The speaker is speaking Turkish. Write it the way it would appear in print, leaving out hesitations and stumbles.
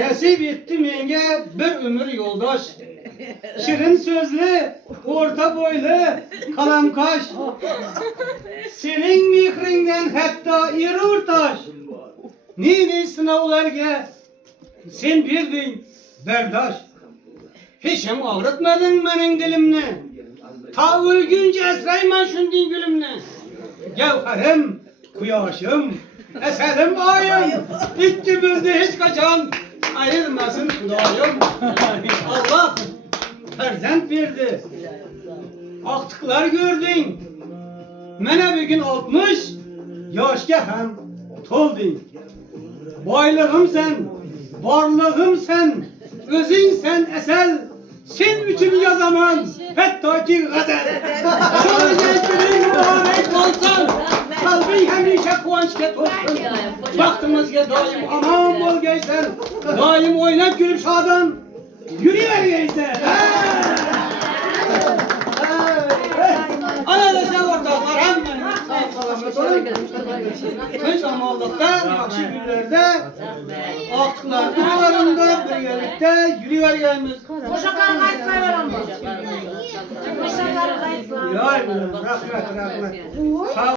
Nasip etti menge bir ömür yoldaş. Şirin sözlü, orta boylu, kalamkaş. Senin mihrinden hatta iri urtaş. Neydi sınavlarga sen birdin berdaş. Hiçem ağrıtmadın benim dilimni. Ta ölgünce esrayman şundin gülümni. Gevherim, kuyaşım, eserim ayım. İkimiz de hiç kaçan ayırmasın Hudayım. Allah ferzent verdi. Aktıklar gördün. Mene bir gün 60 yaşga hem toldun. Baylığım sen, varlığım sen, özün sen esel. Sen üçün yazaman, hatta ki gazel. Çok geçtirin mübarek olsan, kalbin hemişe kuvançke tolsun. Baktığımızga daim aman bol gençler, daim oynayıp gülüp şadan, yürüyer gençler. Anadolu'da ortaklar hem benim sağ selamet olun. Tüz amallıkta, yakşı günlerde, aktıklar dualarında, birlikte yürüyer gelimiz. Uşaklar kayslar var mı? Uşaklar kayslar. Rahmet. Sağ